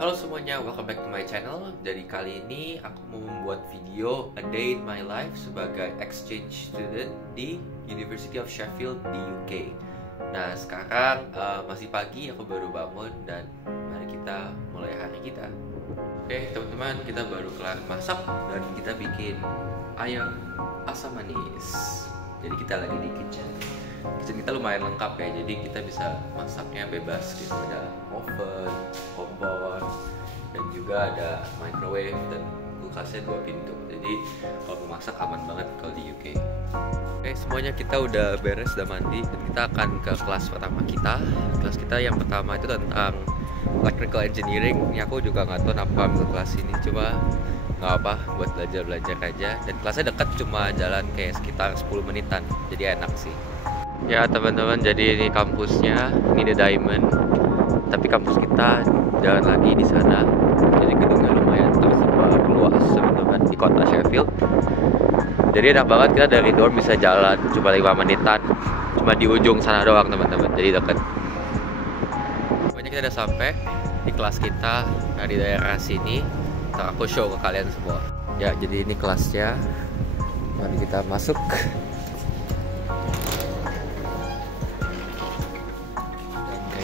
Halo semuanya, welcome back to my channel. Jadi kali ini aku mau membuat video A Day in My Life sebagai exchange student di University of Sheffield di UK. Nah sekarang masih pagi, aku baru bangun dan mari kita mulai hari kita. Oke teman-teman, kita baru kelar masak dan kita bikin ayam asam manis. Jadi kita lagi di kitchen kita lumayan lengkap ya, jadi kita bisa masaknya bebas gitu. Ada oven, kompor, dan juga ada microwave dan kulkasnya 2 pintu. Jadi kalau mau masak aman banget kalau di UK. Oke, semuanya kita udah beres, udah mandi, dan kita akan ke kelas pertama kita. Kelas kita yang pertama itu tentang electrical engineering. Ini aku juga nggak tahu kenapa ambil kelas ini, cuma nggak apa, buat belajar aja. Dan kelasnya dekat, cuma jalan kayak sekitar 10 menitan, jadi enak sih. Ya teman-teman, jadi ini kampusnya, ini The Diamond. Tapi kampus kita jalan lagi di sana. Jadi gedungnya lumayan tersebar luas teman-teman di kota Sheffield. Jadi enak banget, kita dari dorm bisa jalan cuma 5 menitan. Cuma di ujung sana doang teman-teman, jadi deket. Pokoknya kita udah sampai di kelas kita. Nah di daerah sini, ntar aku show ke kalian semua. Ya jadi ini kelasnya. Mari kita masuk.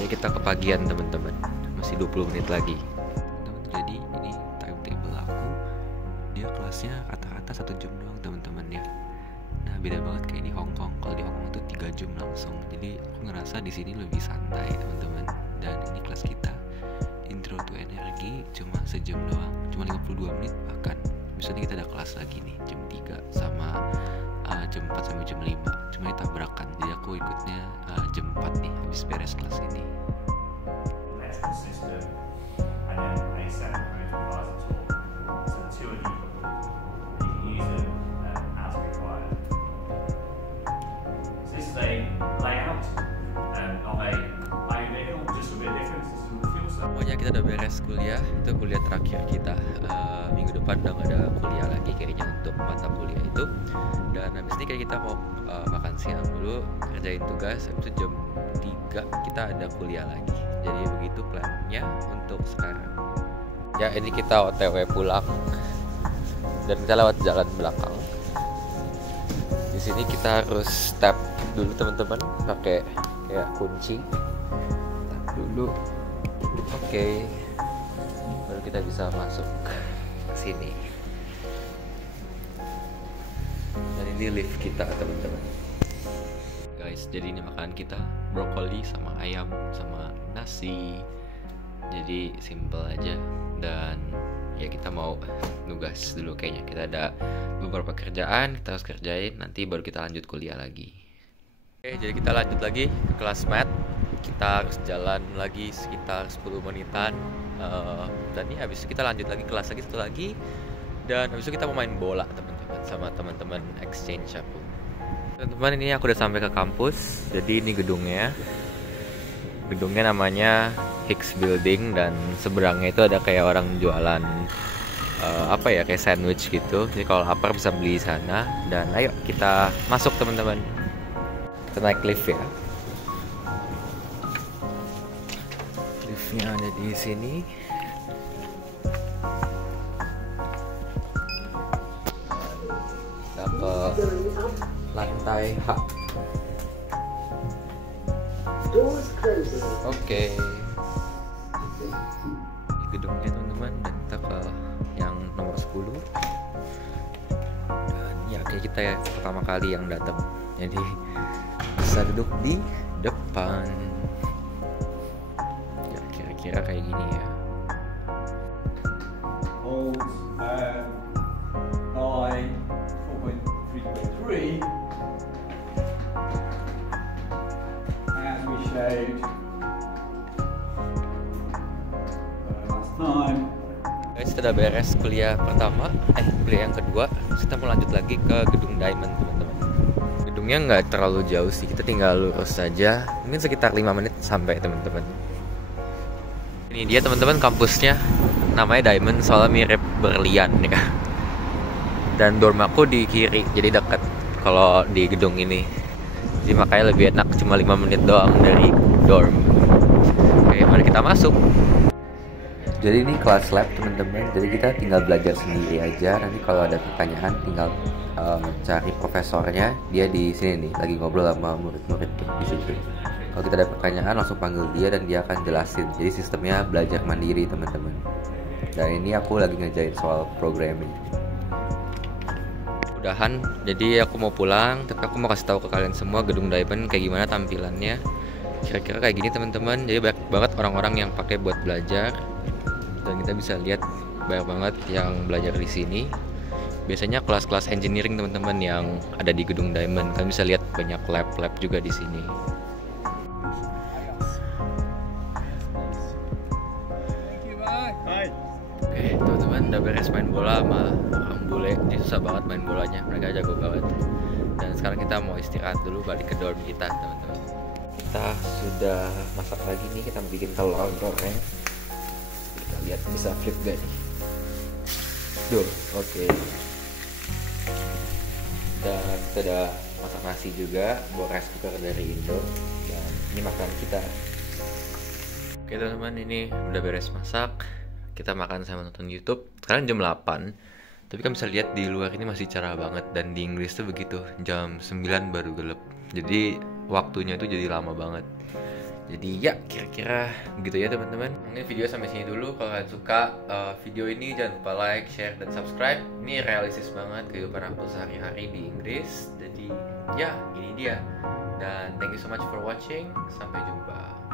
Kita kepagian teman-teman, masih 20 menit lagi teman-teman. Jadi ini timetable aku, dia kelasnya rata-rata 1 jam doang teman-teman ya. Nah beda banget kayak di Hong Kong. Kalau di Hong Kong tuh 3 jam langsung. Jadi aku ngerasa di sini lebih santai teman-teman. Dan ini kelas kita Intro to Energy cuma sejam doang, cuma 52 menit bahkan. Misalnya kita ada kelas lagi nih jam 3 sama jam 4 sampai jam 5, cuma ditabrakan. Jadi aku ikutnya jam 4 nih, habis beres kelas ini. Pokoknya kita udah beres kuliah, itu kuliah terakhir kita. Minggu depan udah gak ada kuliah lagi kayaknya untuk mata kuliah itu. Dan habis ini kayak kita mau makan siang dulu, kerjain tugas, habis itu jam 3 kita ada kuliah lagi. Jadi begitu plannya untuk sekarang. Ya ini kita OTW pulang dan kita lewat jalan belakang. Di sini kita harus tap dulu teman-teman, pakai kayak kunci. Tap dulu. Oke. Baru kita bisa masuk ke sini. Dan ini lift kita teman-teman. Guys, jadi ini makanan kita, brokoli sama ayam sama nasi. Jadi simple aja. Dan ya kita mau nugas dulu kayaknya. Kita ada beberapa kerjaan, kita harus kerjain, nanti baru kita lanjut kuliah lagi. Oke, jadi kita lanjut lagi ke kelas math. Kita harus jalan lagi sekitar 10 menitan. Dan ini habis itu kita lanjut lagi kelas lagi satu lagi. Dan habis itu kita mau main bola teman-teman sama teman-teman exchange aku. Teman-teman, ini aku udah sampai ke kampus. Jadi ini gedungnya. Gedungnya namanya Hicks Building dan seberangnya itu ada kayak orang jualan kayak sandwich gitu. Jadi kalau lapar bisa beli di sana. Dan ayo kita masuk teman-teman. Kita naik lift ya. Liftnya ada di sini. Kita ke lantai H. Oke. Gedungnya teman-teman, dan kita ke yang nomor 10. Dan ya kayak kita ya pertama kali yang datang. Jadi bisa duduk di depan. Ya kira-kira kayak gini ya. Guys, kita udah beres kuliah pertama, kuliah yang kedua. Kita mau lanjut lagi ke gedung Diamond teman-teman. Gedungnya nggak terlalu jauh sih, kita tinggal lurus saja. Mungkin sekitar 5 menit sampai teman-teman. Ini dia teman-teman kampusnya, namanya Diamond soalnya mirip berlian ya. Dan dorm aku di kiri, jadi dekat kalau di gedung ini. Jadi makanya lebih enak, cuma 5 menit doang dari dorm. Oke, mari kita masuk. Jadi ini kelas lab teman-teman. Jadi kita tinggal belajar sendiri aja. Nanti kalau ada pertanyaan tinggal cari profesornya. Dia di sini nih, lagi ngobrol sama murid-murid di situ. Kalau kita ada pertanyaan langsung panggil dia dan dia akan jelasin. Jadi sistemnya belajar mandiri teman-teman. Dan ini aku lagi ngerjain soal programming. Udahan, jadi aku mau pulang. Tapi aku mau kasih tahu ke kalian semua gedung Diamond kayak gimana tampilannya. Kira-kira kayak gini teman-teman. Jadi banyak banget orang-orang yang pakai buat belajar. Dan kita bisa lihat banyak banget yang belajar di sini. Biasanya kelas-kelas engineering teman-teman yang ada di gedung Diamond. Kalian bisa lihat banyak lab-lab juga di sini. Oke, teman-teman udah beres main bola sama orang bule. Ini susah banget main bolanya, mereka jago banget. Dan sekarang kita mau istirahat dulu, balik ke dorm kita teman-teman. Kita sudah masak lagi nih, kita bikin telur goreng. Kita lihat bisa flip gak nih. Duh, oke. Dan kita udah masak nasi juga, buat rice cooker dari Indo. Dan ini makanan kita. Oke teman-teman, ini udah beres masak. Kita makan sama nonton YouTube. Sekarang jam 8. Tapi kan bisa lihat di luar ini masih cerah banget. Dan di Inggris tuh begitu, jam 9 baru gelap. Jadi waktunya tuh jadi lama banget. Jadi ya kira-kira begitu ya teman-teman. Mungkin video sampai sini dulu. Kalau kalian suka video ini jangan lupa like, share, dan subscribe. Ini realistis banget kehidupan aku sehari-hari di Inggris. Jadi ya ini dia. Dan thank you so much for watching. Sampai jumpa.